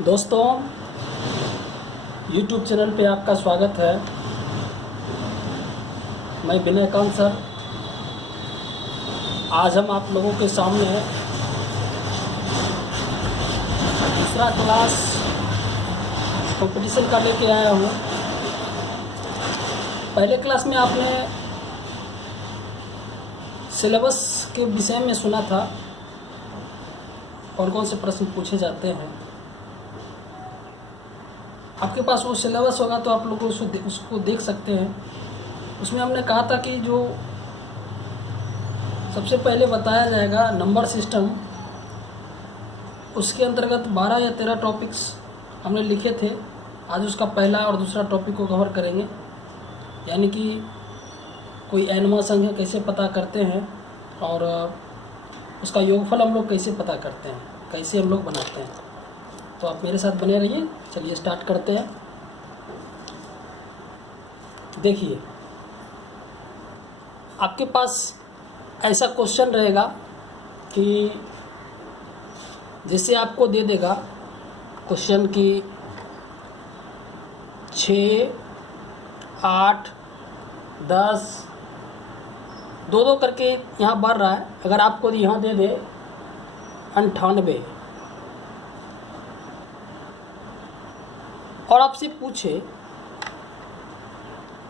दोस्तों, YouTube channel पे आपका स्वागत है। मैं विनय कांत सर। आज हम आप लोगों के सामने दूसरा क्लास कंपटीशन का लेके आया हूँ। पहले क्लास में आपने सिलेबस के विषय में सुना था, कौन कौन से प्रश्न पूछे जाते हैं। आपके पास वो सिलेबस होगा तो आप लोग उसको देख सकते हैं। उसमें हमने कहा था कि जो सबसे पहले बताया जाएगा नंबर सिस्टम, उसके अंतर्गत 12 या 13 टॉपिक्स हमने लिखे थे। आज उसका पहला और दूसरा टॉपिक को कवर करेंगे, यानी कि कोई एनवा संख्या कैसे पता करते हैं और उसका योगफल हम लोग कैसे पता करते हैं, कैसे हम लोग बनाते हैं। तो आप मेरे साथ बने रहिए। चलिए स्टार्ट करते हैं। देखिए, आपके पास ऐसा क्वेश्चन रहेगा कि जैसे आपको दे देगा क्वेश्चन की 6, 8, 10 दो करके यहाँ बढ़ रहा है। अगर आपको यहाँ दे दे 98 और आपसे पूछे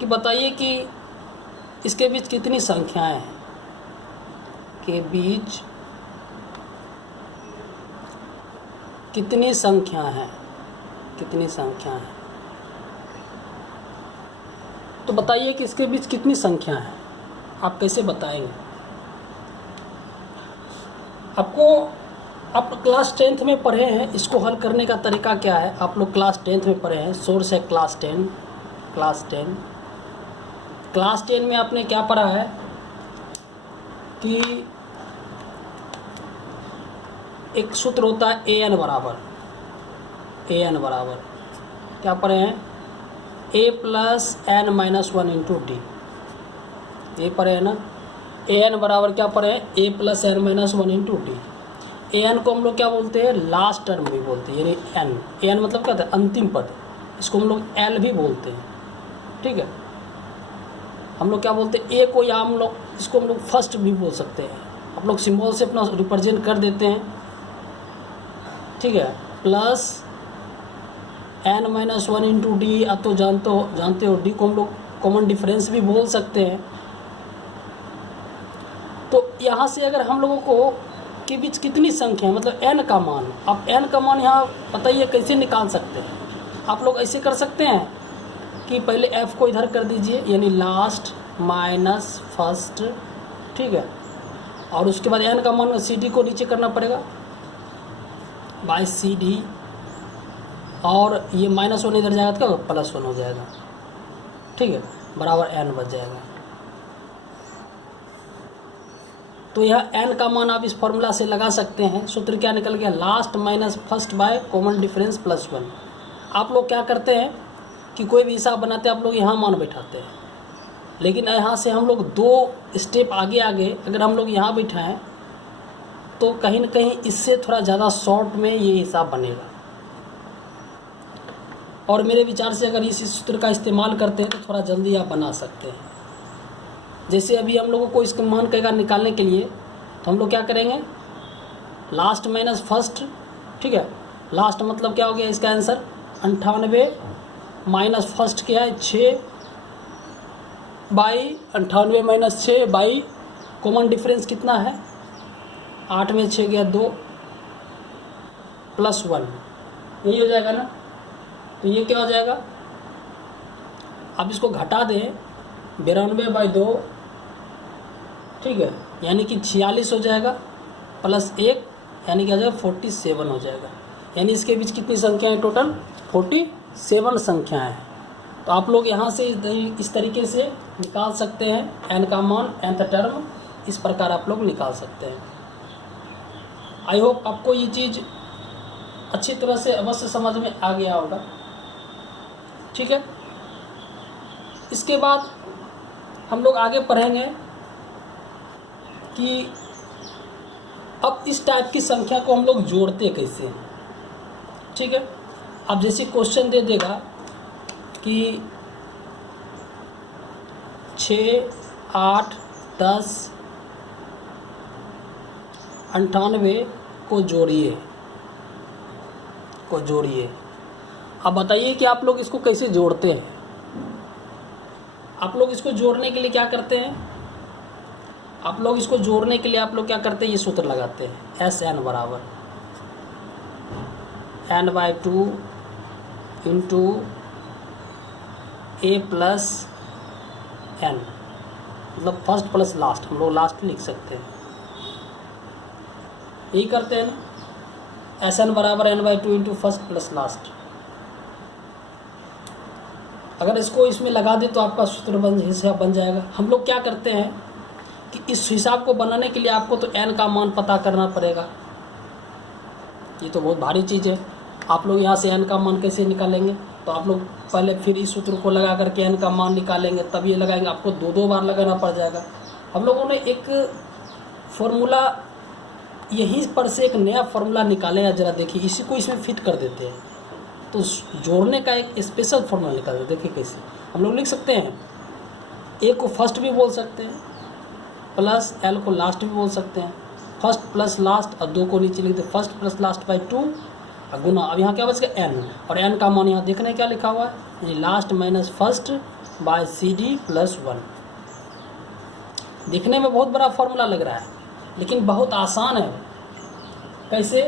कि बताइए कि इसके बीच कितनी संख्याएं हैं, के बीच कितनी संख्या हैं, तो बताइए कि इसके बीच कितनी संख्या है। आप कैसे बताएंगे? आप क्लास 10th में पढ़े हैं, इसको हल करने का तरीका क्या है। आप लोग क्लास 10th में पढ़े हैं, सोर्स है क्लास 10 में आपने क्या पढ़ा है कि एक सूत्र होता है an बराबर क्या पढ़े हैं, a plus n minus 1 into D. ये पढ़े हैं ना। an बराबर क्या पढ़े हैं, a plus n minus 1 into D. N को हम लोग क्या बोलते हैं, लास्ट टर्म भी बोलते हैं, यानी एन मतलब क्या होता है, अंतिम पद। इसको हम लोग एल भी बोलते हैं। ठीक है, हम लोग क्या बोलते हैं, ए को, या हम लोग इसको हम लोग फर्स्ट भी बोल सकते हैं। आप लोग सिंबल से अपना रिप्रेजेंट कर देते हैं। ठीक है, plus N minus 1 into D. अब तो जानते हो डी को हम लोग कॉमन डिफरेंस भी बोल सकते हैं। तो यहाँ से अगर हम लोगों को के बीच कितनी संख्या है, मतलब n का मान, आप n का मान यहाँ बताइए कैसे निकाल सकते हैं। आप लोग ऐसे कर सकते हैं कि पहले f को इधर कर दीजिए, यानी लास्ट माइनस फर्स्ट। ठीक है, और उसके बाद n का मान cd को नीचे करना पड़ेगा बाय cd, और ये -1 इधर जाएगा तो +1 हो जाएगा। ठीक है, बराबर n बच जाएगा। तो यह n का मान आप इस फॉर्मूला से लगा सकते हैं। सूत्र क्या निकल गया, last minus first by common difference +1। आप लोग क्या करते हैं कि कोई भी हिसाब बनाते हैं, आप लोग यहाँ मान बैठाते हैं, लेकिन यहाँ से हम लोग 2 स्टेप आगे अगर हम लोग यहाँ बैठाएं तो कहीं ना कहीं इससे थोड़ा ज़्यादा शॉर्ट में ये हिसाब बनेगा। और मेरे विचार से अगर इस सूत्र का इस्तेमाल करते हैं तो थोड़ा जल्दी आप बना सकते हैं। जैसे अभी हम लोगों को इसका मान कहेगा निकालने के लिए, तो हम लोग क्या करेंगे, लास्ट माइनस फर्स्ट। ठीक है, लास्ट मतलब क्या हो गया इसका आंसर 98, माइनस फर्स्ट क्या है 6 by 98 minus 6 by common difference कितना है 8 में 6 गया 2 +1, यही हो जाएगा ना। तो ये क्या हो जाएगा, आप इसको घटा दें 92/2। ठीक है, यानी कि 46 हो जाएगा, +1 यानी क्या हो जाएगा 47 हो जाएगा। यानी इसके बीच कितनी संख्याएं, टोटल 47 संख्याएं हैं। तो आप लोग यहाँ से इस तरीके से निकाल सकते हैं n का मान, nth टर्म, इस प्रकार आप लोग निकाल सकते हैं। आई होप आपको ये चीज़ अच्छी तरह से अवश्य समझ में आ गया होगा। ठीक है, इसके बाद हम लोग आगे पढ़ेंगे कि अब इस टाइप की संख्या को हम लोग जोड़ते कैसे हैं। ठीक है, अब जैसे क्वेश्चन दे देगा कि 6, 8, 10, 98 को जोड़िए अब बताइए कि आप लोग इसको कैसे जोड़ते हैं। आप लोग इसको जोड़ने के लिए क्या करते हैं, आप लोग इसको जोड़ने के लिए आप लोग क्या करते हैं, ये सूत्र लगाते हैं SN बराबर n/2 into A plus n, मतलब फर्स्ट प्लस लास्ट, हम लोग लास्ट लिख सकते हैं, यही करते हैं ना। SN बराबर n/2 into first plus last. अगर इसको इसमें लगा दे तो आपका सूत्र बन जाएगा। हम लोग क्या करते हैं कि इस हिसाब को बनाने के लिए आपको तो n का मान पता करना पड़ेगा। ये तो बहुत भारी चीज़ है। आप लोग यहाँ से n का मान कैसे निकालेंगे, तो आप लोग पहले फिर इस सूत्र को लगा करके n का मान निकालेंगे, तब ये लगाएंगे, आपको दो बार लगाना पड़ जाएगा। हम लोगों ने एक फॉर्मूला यहीं पर से एक नया फार्मूला निकाले हैं, जरा देखिए, इसी को इसमें फिट कर देते हैं तो जोड़ने का एक स्पेशल फार्मूला निकाल देते। देखिए कैसे हम लोग लिख सकते हैं, ए को फर्स्ट भी बोल सकते हैं, प्लस एल को लास्ट भी बोल सकते हैं, फर्स्ट प्लस लास्ट, और 2 को नीचे लिख दे फर्स्ट प्लस लास्ट बाई 2 और गुना। अब यहाँ क्या बचेगा n, और n का मान यहाँ देखने क्या लिखा हुआ है, ये last minus first by CD plus 1। दिखने में बहुत बड़ा फार्मूला लग रहा है, लेकिन बहुत आसान है। कैसे,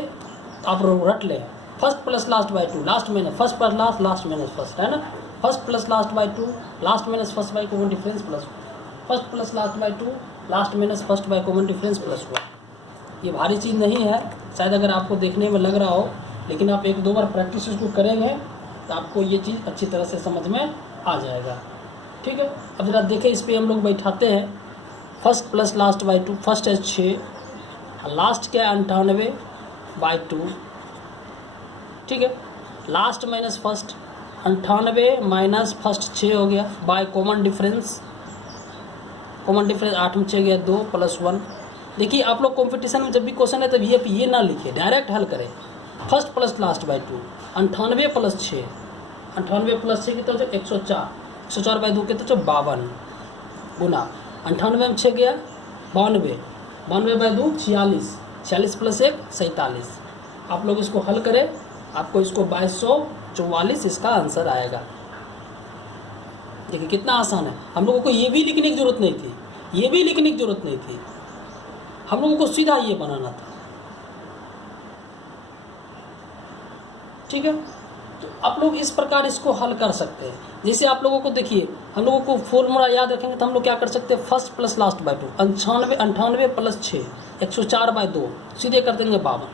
आप रट लें, first plus last by 2, last minus first plus last, last minus first, है ना। First plus last by 2, last minus first by common difference plus 1, first plus last by 2, last minus first by common difference plus 1। ये भारी चीज़ नहीं है शायद, अगर आपको देखने में लग रहा हो, लेकिन आप 1-2 बार प्रैक्टिस इसको करेंगे तो आपको ये चीज़ अच्छी तरह से समझ में आ जाएगा। ठीक है, अब जरा देखें, इस पर हम लोग बैठाते हैं। First plus last by 2, first है 6, लास्ट क्या है 98 बाई 2। ठीक है, last minus first, 98 minus first 6 हो गया, बाय कॉमन डिफरेंस 8 में 6 गया 2 प्लस 1। देखिए आप लोग कंपटीशन में जब भी क्वेश्चन है तब ये ना लिखिए, डायरेक्ट हल करें। First plus last by 2, 98 plus 6, 98 plus 6 कितना, 104, 104 बाई 2 कितना, 52 गुना 98 में 6 गया 92, 92 बाई 2 46, 46 प्लस 1 47। आप लोग इसको हल करें, आपको इसको 2244 इसका आंसर आएगा। देखिए कितना आसान है। हम लोगों को ये भी लिखने की जरूरत नहीं थी, ये भी लिखने की जरूरत नहीं थी, हम लोगों को सीधा ये बनाना था। ठीक है, तो आप लोग इस प्रकार इसको हल कर सकते हैं। जैसे आप लोगों को देखिए, हम लोगों को फॉर्मूला याद रखेंगे तो हम लोग क्या कर सकते हैं, first plus last by 2, 98 plus 6 104 by 2, सीधे कर देंगे 52।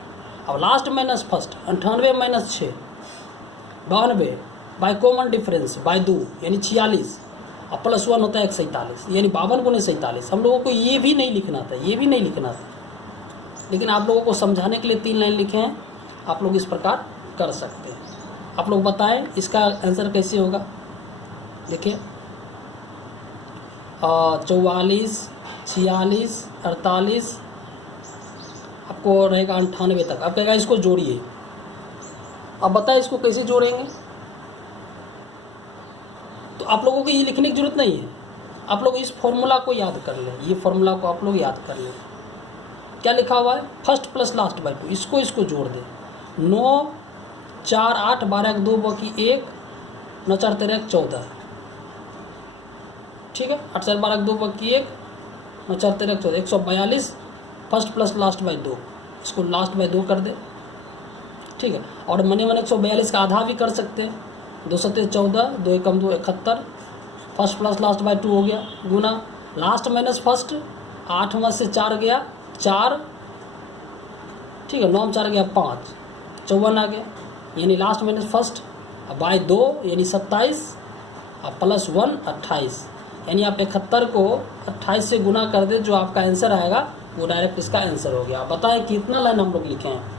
अब last minus first, 98 minus 6 92 by common difference by 2 यानी 46, अब प्लस 1 होता है 147, यानी 52 गुने 47। हम लोगों को ये भी नहीं लिखना था, ये भी नहीं लिखना था, लेकिन आप लोगों को समझाने के लिए 3 लाइन लिखे हैं। आप लोग इस प्रकार कर सकते हैं। आप लोग बताएं इसका आंसर कैसे होगा। देखिए 44, 46, 48, आपको रहेगा 98 तक। अब कहेगा इसको जोड़िए। अब बताएं इसको कैसे जोड़ेंगे। तो आप लोगों को ये लिखने की जरूरत नहीं है, आप लोग इस फॉर्मूला को याद कर लें। ये फॉर्मूला को आप लोग याद कर लें। क्या लिखा हुआ है, फर्स्ट प्लस लास्ट बाई 2, इसको जोड़ दें। 9 4 8 12 2 बाकी 1 9 4 13 14। ठीक है, 8 4 12 2 बाकी 1 9 4 13 14, 142 फर्स्ट प्लस लास्ट बाई 2, इसको लास्ट बाई 2 कर दे। ठीक है, और मने 142 का आधा भी कर सकते हैं, 2 7 14, 2 1 2 71, फर्स्ट प्लस लास्ट बाई 2 हो गया, गुना लास्ट माइनस फर्स्ट, 8 में से 4 गया 4, ठीक है, 9 में 4 गया 5, 54 आ गया, यानी लास्ट माइनस फर्स्ट बाई 2 यानी 27, और प्लस 1 28, यानी आप 71 को 28 से गुना कर दे, जो आपका आंसर आएगा वो डायरेक्ट इसका आंसर हो गया। बताएं कितना लाइन हम लोग लिखे हैं।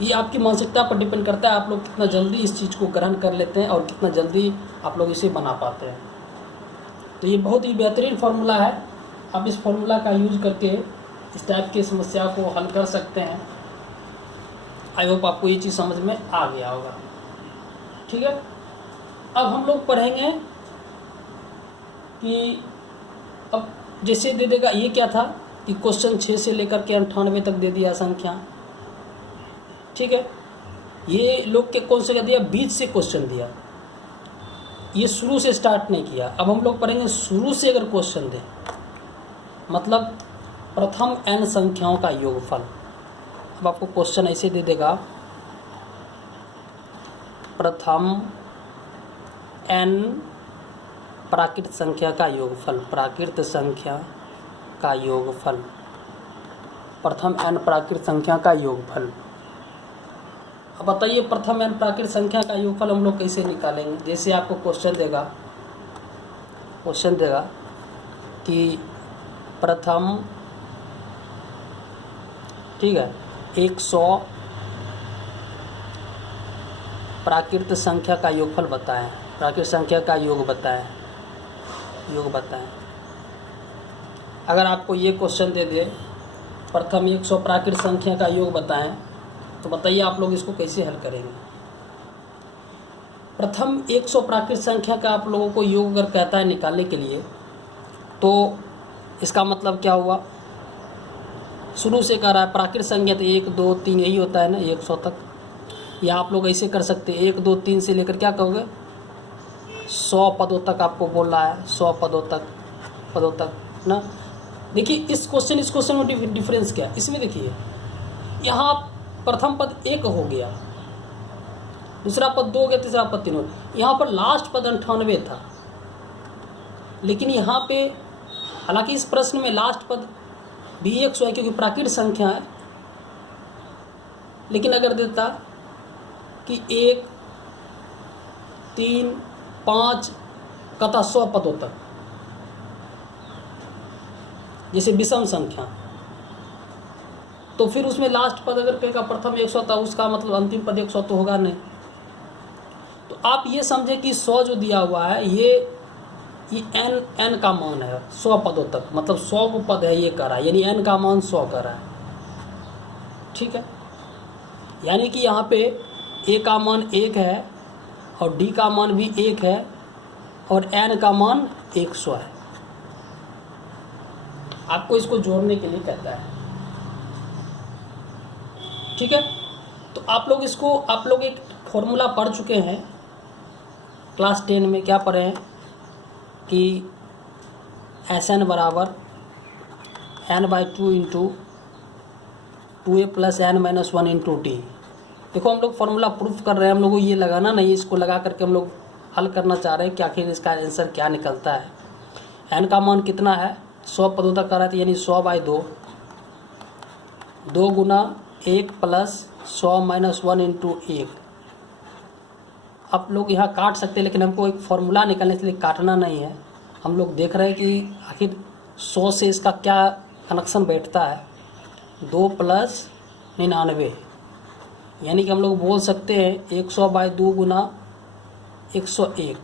ये आपकी मानसिकता पर डिपेंड करता है, आप लोग कितना जल्दी इस चीज़ को ग्रहण कर लेते हैं और कितना जल्दी आप लोग इसे बना पाते हैं। तो ये बहुत ही बेहतरीन फार्मूला है। आप इस फार्मूला का यूज़ करके इस टाइप की समस्या को हल कर सकते हैं। आई होप आपको ये चीज़ समझ में आ गया होगा। ठीक है। अब हम लोग पढ़ेंगे कि अब जैसे दे देगा, ये क्या था कि क्वेश्चन 6 से लेकर के 98 तक दे दिया संख्या, ठीक है। ये लोग के कौन से क्या दिया, बीच से क्वेश्चन दिया, ये शुरू से स्टार्ट नहीं किया। अब हम लोग पढ़ेंगे शुरू से अगर क्वेश्चन दे, मतलब प्रथम n संख्याओं का योगफल। अब आपको क्वेश्चन ऐसे दे देगा, प्रथम n प्राकृत संख्या का योगफल, प्राकृत संख्या का योगफल, प्रथम n प्राकृत संख्या का योगफल। अब बताइए प्रथम n प्राकृत संख्या का योगफल हम लोग कैसे निकालेंगे। जैसे आपको क्वेश्चन देगा कि प्रथम, ठीक है, 100 प्राकृत संख्या का योगफल बताएं, प्राकृत संख्या का योग बताएं। अगर आपको ये क्वेश्चन दे दे प्रथम 100 प्राकृत संख्या का योग बताएं, तो बताइए आप लोग इसको कैसे हल करेंगे। प्रथम 100 प्राकृत संख्या का आप लोगों को योग अगर कहता है निकालने के लिए, तो इसका मतलब क्या हुआ, शुरू से कह रहा है प्राकृत संख्या तो 1 2 3 यही होता है ना 100 तक, या आप लोग ऐसे कर सकते हैं 1 2 3 से लेकर क्या कहोगे 100 पदों तक आपको बोल रहा है, 100 पदों तक ना। देखिए इस क्वेश्चन में डिफरेंस क्या है, इसमें देखिए यहाँ प्रथम पद 1 हो गया, दूसरा पद 2 हो गया, तीसरा पद 3 हो गया। यहाँ पर लास्ट पद 98 था, लेकिन यहाँ पे हालांकि इस प्रश्न में लास्ट पद भी 100 है क्योंकि प्राकृत संख्या है, लेकिन अगर देता कि 1 3 5 कहता 100 पदों तक, जैसे विषम संख्या, तो फिर उसमें लास्ट पद अगर कहेगा प्रथम 100 था, उसका मतलब अंतिम पद 100 तो होगा नहीं। तो आप ये समझे कि 100 जो दिया हुआ है ये n का मान है 100 पदों तक, मतलब 100 पद है ये कर रहा है, यानी n का मान 100 कर रहा है, ठीक है। यानी कि यहाँ पे a का मान 1 है और d का मान भी 1 है और n का मान 100 है। आपको इसको जोड़ने के लिए कहता है, ठीक है। तो आप लोग एक फॉर्मूला पढ़ चुके हैं क्लास 10 में, क्या पढ़े हैं कि Sn बराबर n/2 into 2a plus n-1 into T. देखो हम लोग फॉर्मूला प्रूफ कर रहे हैं, हम लोग को ये लगाना नहीं, इसको लगा करके हम लोग हल करना चाह रहे हैं कि आखिर इसका आंसर क्या निकलता है। n का मान कितना है 100 पदों तक कर रहा है, यानी 100/2, 2 गुना 1 प्लस 100-1 इंटू 1। आप लोग यहाँ काट सकते हैं, लेकिन हमको एक फार्मूला निकालने के लिए काटना नहीं है। हम लोग देख रहे हैं कि आखिर 100 से इसका क्या कनेक्शन बैठता है, 2 प्लस 99, यानी कि हम लोग बोल सकते हैं 100/2 गुना 101।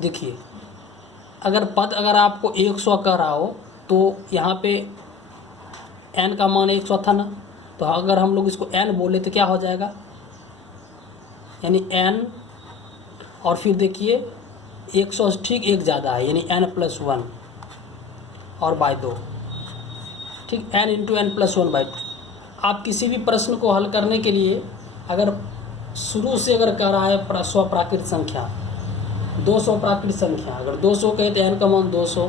देखिए अगर आपको 100 कह रहा हो तो यहाँ पे n का मान 100 था ना, तो अगर हम लोग इसको n बोले तो क्या हो जाएगा, यानी n और फिर देखिए 100 ठीक एक ज़्यादा है, यानी n+1 और बाय 2, ठीक, n इंटू n+1/2। आप किसी भी प्रश्न को हल करने के लिए अगर शुरू से अगर कह रहा है 100 प्राकृत संख्या, 200 प्राकृत संख्या, अगर 200 कहे तो n का मान 200,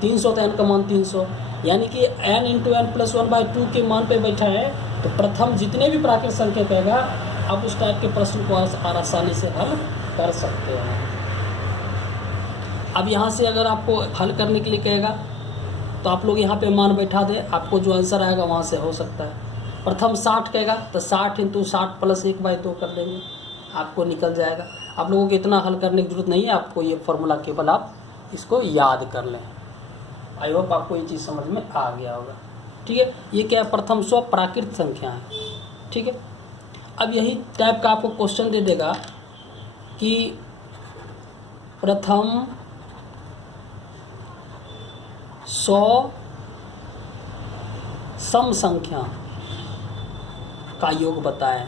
300 तो n का मान 300, यानी कि n इंटू n+1/2 के मान पे बैठा है। तो प्रथम जितने भी प्राकृत संख्या कहेगा आप उस टाइप के प्रश्न को आसानी से हल कर सकते हैं। अब यहाँ से अगर आपको हल करने के लिए कहेगा तो आप लोग यहाँ पे मान बैठा दे, आपको जो आंसर आएगा वहाँ से हो सकता है। प्रथम 60 कहेगा तो 60 इंटू 60 प्लस 1/2 कर देंगे, आपको निकल जाएगा। आप लोगों को इतना हल करने की जरूरत नहीं है, आपको ये फॉर्मूला केवल आप इसको याद कर लें। आई होप आपको ये चीज़ समझ में आ गया होगा, ठीक है। ये क्या है, प्रथम 100 प्राकृत संख्या है, ठीक है। अब यही टाइप का आपको क्वेश्चन दे देगा कि प्रथम 100 सम संख्या का योग बताएं।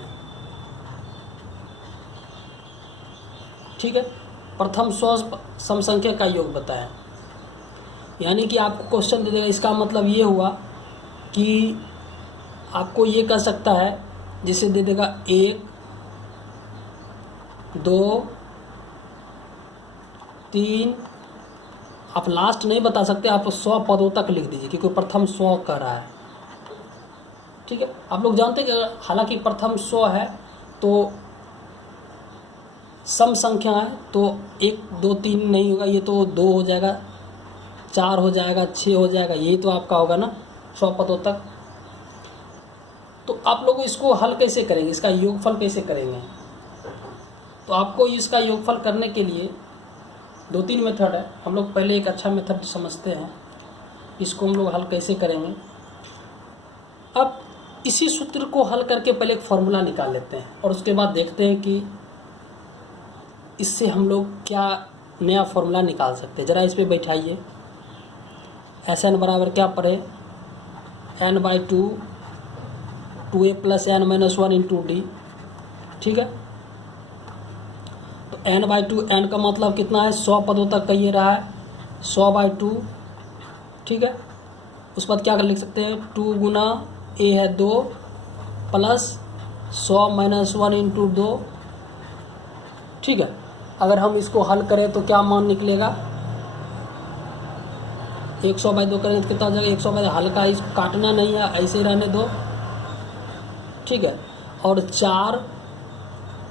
ठीक है। प्रथम 100 सम संख्या का योग बताएं, यानी कि आपको क्वेश्चन दे देगा। इसका मतलब ये हुआ कि आपको ये कह सकता है, जिसे दे देगा 1 2 3, आप लास्ट नहीं बता सकते, आप 100 पदों तक लिख दीजिए क्योंकि प्रथम 100 कह रहा है, ठीक है। आप लोग जानते हैं कि हालांकि प्रथम 100 है तो सम संख्या है, तो 1 2 3 नहीं होगा, ये तो 2 हो जाएगा, 4 हो जाएगा, 6 हो जाएगा, यही तो आपका होगा ना 100 पदों तक। तो आप लोग इसको हल कैसे करेंगे, इसका योगफल कैसे करेंगे? तो आपको इसका योगफल करने के लिए 2-3 मेथड है। हम लोग पहले एक अच्छा मेथड समझते हैं, इसको हम लोग हल कैसे करेंगे। अब इसी सूत्र को हल करके पहले एक फॉर्मूला निकाल लेते हैं और उसके बाद देखते हैं कि इससे हम लोग क्या नया फॉर्मूला निकाल सकते हैं। ज़रा इस पर बैठाइए। Sn बराबर क्या पड़े, n/2 2a + n - 1 × d, ठीक है। तो n/2, n का मतलब कितना है, 100 पदों तक का ये रहा है, 100/2, ठीक है। उस बाद क्या लिख सकते हैं, 2 गुना a है 2 प्लस 100 - 1 × 2, ठीक है। अगर हम इसको हल करें तो क्या मान निकलेगा, 100/2 करें तो कितना हो जाएगा, 100/2 हल्का, इस काटना नहीं है, ऐसे ही रहने दो, ठीक है। और 4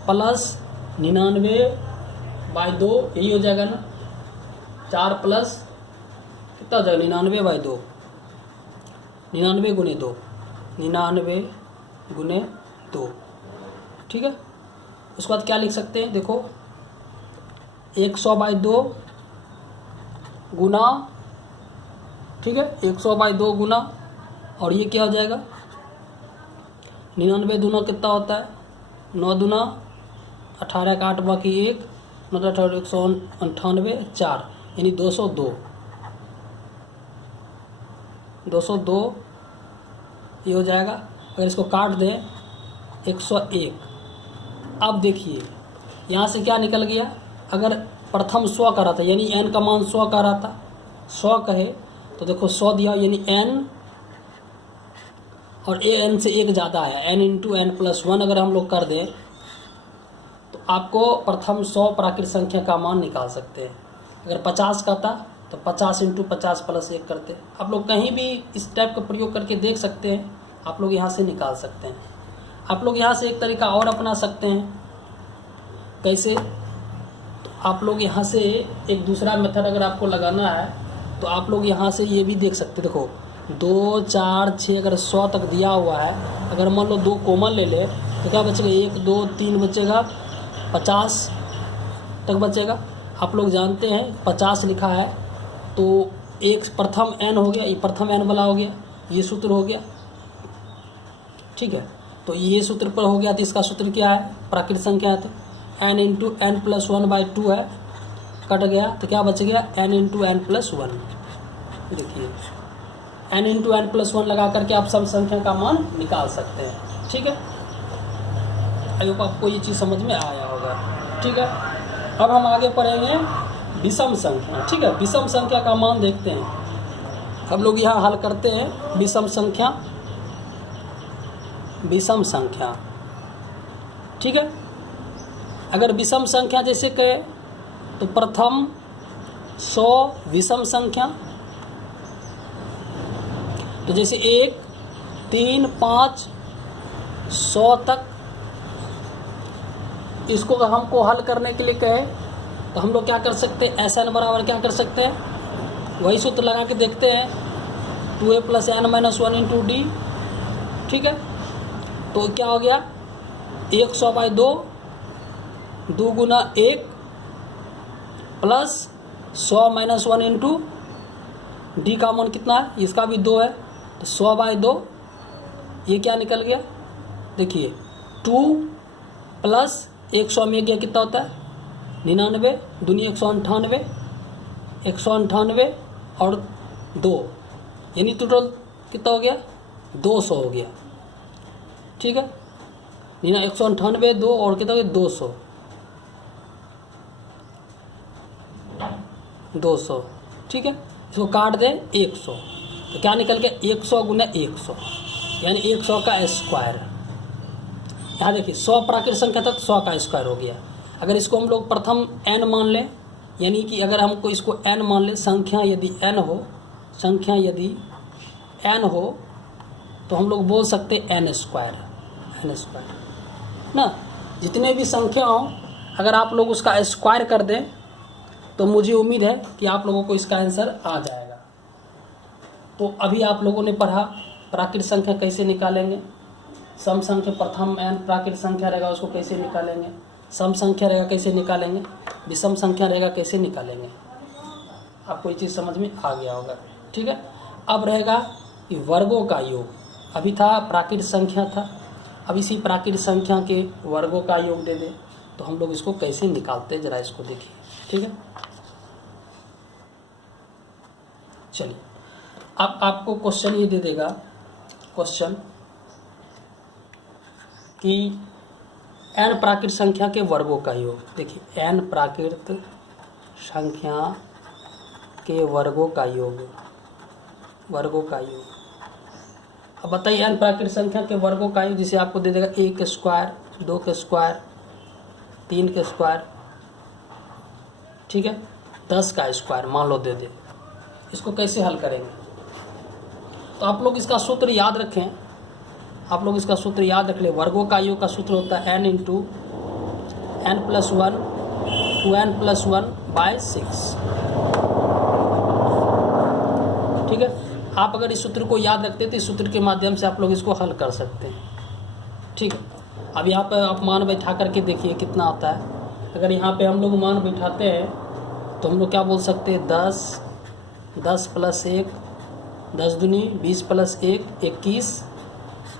प्लस 99/2, यही हो जाएगा ना, 4 प्लस कितना हो जाएगा, 99/2, 99 गुने 2, 99 गुने 2, ठीक है। उसके बाद क्या लिख सकते हैं, देखो 100/2 गुना, ठीक है, 100/2 गुना, और ये क्या हो जाएगा, 99 दूना कितना होता है, 9 दूना 18 का 8 बाकी 1, 9 18 198 4, यानी 202, 202 ये हो जाएगा। अगर इसको काट दें 101। अब देखिए यहाँ से क्या निकल गया, अगर प्रथम 100 का रहा था यानी n का मान 100 का रहा था, 100 कहे तो देखो 100 दिया यानी n, और n से 1 ज़्यादा है, n × n + 1 अगर हम लोग कर दें तो आपको प्रथम 100 प्राकृत संख्या का मान निकाल सकते हैं। अगर 50 का था तो 50 × 50 + 1 करते। आप लोग कहीं भी इस टाइप का प्रयोग करके देख सकते हैं, आप लोग यहाँ से निकाल सकते हैं। आप लोग यहाँ से एक तरीका और अपना सकते हैं, कैसे, तो आप लोग यहाँ से एक दूसरा मेथड अगर आपको लगाना है तो आप लोग यहाँ से ये भी देख सकते हैं। देखो 2 4 6 अगर 100 तक दिया हुआ है, अगर मान लो 2 कॉमन ले ले तो क्या बचेगा, 1 2 3 बचेगा, 50 तक बचेगा। आप लोग जानते हैं 50 लिखा है तो एक प्रथम n हो गया, ये प्रथम n वाला हो गया, ये सूत्र हो गया, ठीक है। तो ये सूत्र पर हो गया, तो इसका सूत्र क्या है, प्राकृत संख्या है तो n × n + 1/2 है, कट गया तो क्या बच गया, n × n + 1। देखिए n × n + 1 लगा करके आप सम संख्या का मान निकाल सकते हैं, ठीक है। आई होप आपको ये चीज़ समझ में आया होगा, ठीक है। अब हम आगे पढ़ेंगे विषम संख्या, ठीक है। विषम संख्या का मान देखते हैं, हम लोग यहाँ हल करते हैं विषम संख्या, विषम संख्या, ठीक है। अगर विषम संख्या जैसे कहे तो प्रथम 100 विषम संख्या, तो जैसे 1 3 5 100 तक, इसको हमको हल करने के लिए कहे तो हम लोग क्या कर सकते हैं, Sn बराबर क्या कर सकते हैं, वही सूत्र लगा के देखते हैं, 2a + n - 1 × d, ठीक है। तो क्या हो गया, 100/2 2 गुना 1 प्लस 100 - 1 × d का मान कितना है, इसका भी 2 है, तो 100/2 ये क्या निकल गया, देखिए 2 प्लस 100 में गया कितना होता है, 99 दूनी 198, 198 और 2, यानी टोटल कितना हो गया, 200 हो गया, ठीक है। 198 2 और कितना हो गया, 200, 200, ठीक है। इसको काट दे 100, तो क्या निकल गया 100 गुना 100 यानी 100 का स्क्वायर। यहाँ देखिए 100 प्राकृत संख्या था तो 100 का स्क्वायर हो गया। अगर इसको हम लोग प्रथम n मान लें, यानी कि अगर हमको इसको n मान लें, संख्या यदि n हो तो हम लोग बोल सकते n स्क्वायर ना। जितने भी संख्या हो अगर आप लोग उसका स्क्वायर कर दें तो मुझे उम्मीद है कि आप लोगों को इसका आंसर आ जाएगा। तो अभी आप लोगों ने पढ़ा प्राकृत संख्या कैसे निकालेंगे, सम संख्या प्रथम n प्राकृत संख्या रहेगा उसको कैसे निकालेंगे, सम संख्या रहेगा कैसे निकालेंगे, विषम संख्या रहेगा कैसे निकालेंगे। आपको ये चीज़ समझ में आ गया होगा, ठीक है। अब रहेगा कि वर्गों का योग। अभी था प्राकृत संख्या था, अब इसी प्राकृत संख्या के वर्गों का योग दे दे तो हम लोग इसको कैसे निकालते हैं, जरा इसको देखिए, ठीक है। चलिए अब आपको क्वेश्चन ये दे देगा, क्वेश्चन कि n प्राकृत संख्या के वर्गों का योग। देखिए n प्राकृत संख्या के वर्गों का योग। अब बताइए n प्राकृत संख्या के वर्गों का योग, जिसे आपको दे देगा 1 के स्क्वायर, 2 के स्क्वायर, 3 के स्क्वायर, ठीक है, 10 का स्क्वायर मान लो दे दे। इसको कैसे हल करेंगे? तो आप लोग इसका सूत्र याद रखें, वर्गों का योग का सूत्र होता है n into n plus 1 two n plus 1 by 6, ठीक है। आप अगर इस सूत्र को याद रखते हैं तो इस सूत्र के माध्यम से आप लोग इसको हल कर सकते हैं, ठीक है। अब यहाँ पे आप मान बैठा करके देखिए कितना आता है। अगर यहाँ पे हम लोग मान बैठाते हैं तो हम लोग क्या बोल सकते हैं, 10 प्लस 1 10 दूनी 20 प्लस 1 21,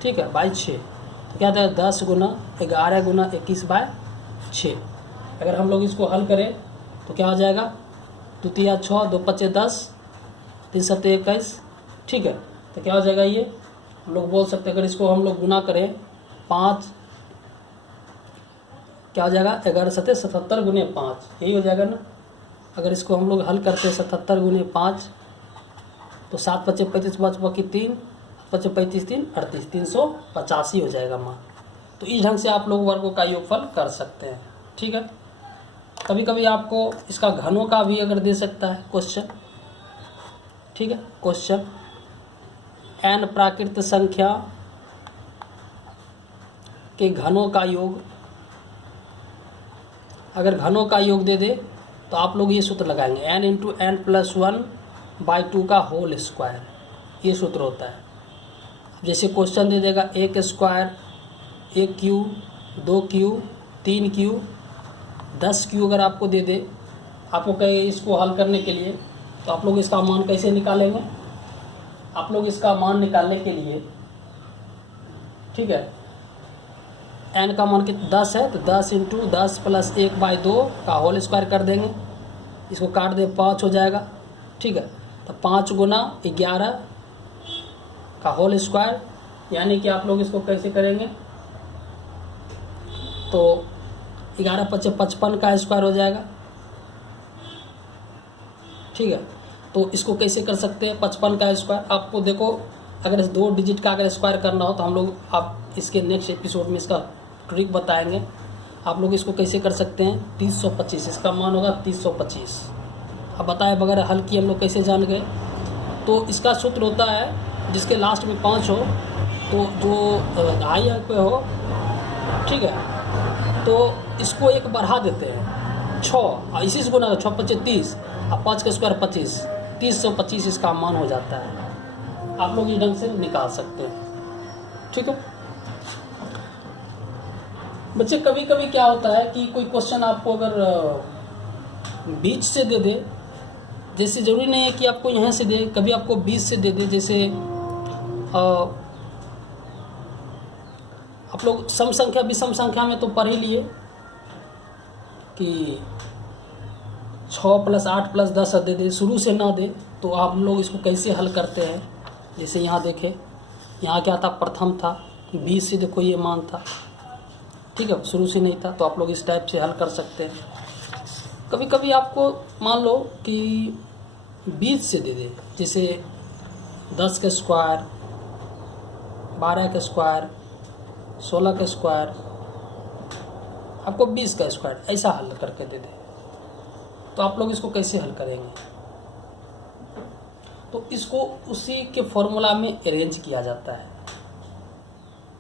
ठीक है, बाई 6। तो क्या था 10 गुना 11 गुना 21 बाय 6। अगर हम लोग इसको हल करें तो क्या हो जाएगा, 2 3 6 2 5 10 3 7 21, ठीक है। तो क्या हो जाएगा, ये हम लोग बोल सकते हैं अगर इसको हम लोग गुना करें 5, क्या हो जाएगा 11 7 77 गुने 5, यही हो जाएगा ना। अगर इसको हम लोग हल करते हैं 77 गुने 5 तो 7 5 35 5 बाकी 3 5 35 3 38 385 हो जाएगा मान। तो इस ढंग से आप लोग वर्गों का योगफल कर सकते हैं, ठीक है। कभी कभी आपको इसका घनों का भी अगर दे सकता है क्वेश्चन, ठीक है। क्वेश्चन n प्राकृत संख्या के घनों का योग, अगर घनों का योग दे दे तो आप लोग ये सूत्र लगाएंगे n into n plus 1 by 2 का होल स्क्वायर, ये सूत्र होता है। जैसे क्वेश्चन दे देगा 1 square 1 Q 2 Q 3 Q 10 Q, अगर आपको दे दे, आपको कहे इसको हल करने के लिए, तो आप लोग इसका मान कैसे निकालेंगे? आप लोग इसका मान निकालने के लिए, ठीक है, n का मान कितना 10 है तो 10 इंटू 10 प्लस 1 बाई 2 का होल स्क्वायर कर देंगे। इसको काट दे 5 हो जाएगा, ठीक है। तो 5 गुना 11 का होल स्क्वायर, यानी कि आप लोग इसको कैसे करेंगे, तो 11 5 55 का स्क्वायर हो जाएगा, ठीक है। तो इसको कैसे कर सकते हैं 55 का स्क्वायर? आपको देखो अगर 2 डिजिट का अगर स्क्वायर करना हो तो हम लोग आप इसके नेक्स्ट एपिसोड में इसका ट्रिक बताएंगे। आप लोग इसको कैसे कर सकते हैं 325, इसका मान होगा 325। अब बताए बगैर हल किए हम लोग कैसे जान गए? तो इसका सूत्र होता है जिसके लास्ट में 5 हो तो जो ढाई अंक पे हो, ठीक है, तो इसको एक बढ़ा देते हैं 6, इसी से गुना 6 5 30 और 5 का स्क्वायर 25, 325 इसका मान हो जाता है। आप लोग इस ढंग से निकाल सकते हैं, ठीक है बच्चे। कभी कभी क्या होता है कि कोई क्वेश्चन आपको अगर बीच से दे दे, जैसे ज़रूरी नहीं है कि आपको यहाँ से दे, कभी आपको बीच से दे दे। जैसे आप लोग सम संख्या विषम संख्या में तो पढ़ ही लिए कि 6 प्लस 8 प्लस 10 दे दे, शुरू से ना दे तो आप लोग इसको कैसे हल करते हैं? जैसे यहाँ देखें, यहाँ क्या था, प्रथम था, 20 से देखो ये मान था, ठीक है, शुरू से नहीं था, तो आप लोग इस टाइप से हल कर सकते हैं। कभी कभी आपको मान लो कि 20 से दे दे, जैसे 10 के स्क्वायर, 12 के स्क्वायर, 16 के स्क्वायर, आपको 20 का स्क्वायर, ऐसा हल करके दे दे, तो आप लोग इसको कैसे हल करेंगे? तो इसको उसी के फॉर्मूला में अरेंज किया जाता है।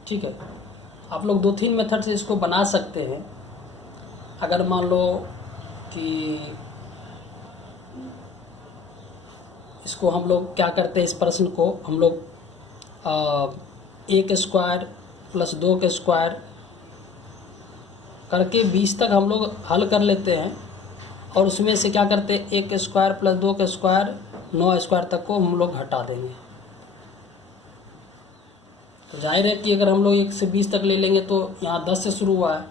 ठीक है, आप लोग 2-3 मेथड से इसको बना सकते हैं। अगर मान लो कि इसको हम लोग क्या करते हैं, इस प्रश्न को हम लोग 1 स्क्वायर प्लस 2 के स्क्वायर करके 20 तक हम लोग हल कर लेते हैं, और उसमें से क्या करते हैं, 1 स्क्वायर प्लस 2 के स्क्वायर 9 स्क्वायर तक को हम लोग हटा देंगे। तो जाहिर है कि अगर हम लोग 1 से 20 तक ले लेंगे तो यहाँ 10 से शुरू हुआ है,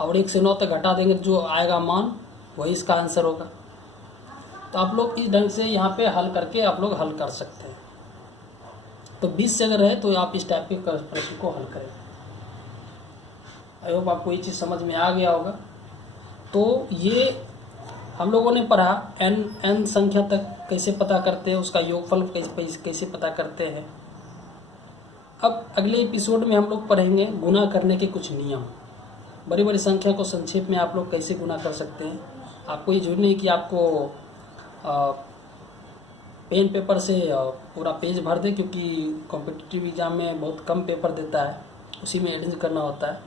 और 1 से 9 तक हटा देंगे, जो आएगा मान वही इसका आंसर होगा। तो आप लोग इस ढंग से यहाँ पे हल करके आप लोग हल कर सकते हैं। तो 20 से अगर है तो आप इस टाइप के प्रश्न को हल करें। आई होप आपको ये चीज़ समझ में आ गया होगा। तो ये हम लोगों ने पढ़ा n संख्या तक कैसे पता करते हैं, उसका योगफल कैसे पता करते हैं। अब अगले एपिसोड में हम लोग पढ़ेंगे गुना करने के कुछ नियम। बड़ी बड़ी संख्या को संक्षेप में आप लोग कैसे गुना कर सकते हैं। आपको ये जरूरी नहीं कि आपको पेन पेपर से पूरा पेज भर दे, क्योंकि कॉम्पिटिटिव एग्ज़ाम में बहुत कम पेपर देता है, उसी में एडिट करना होता है।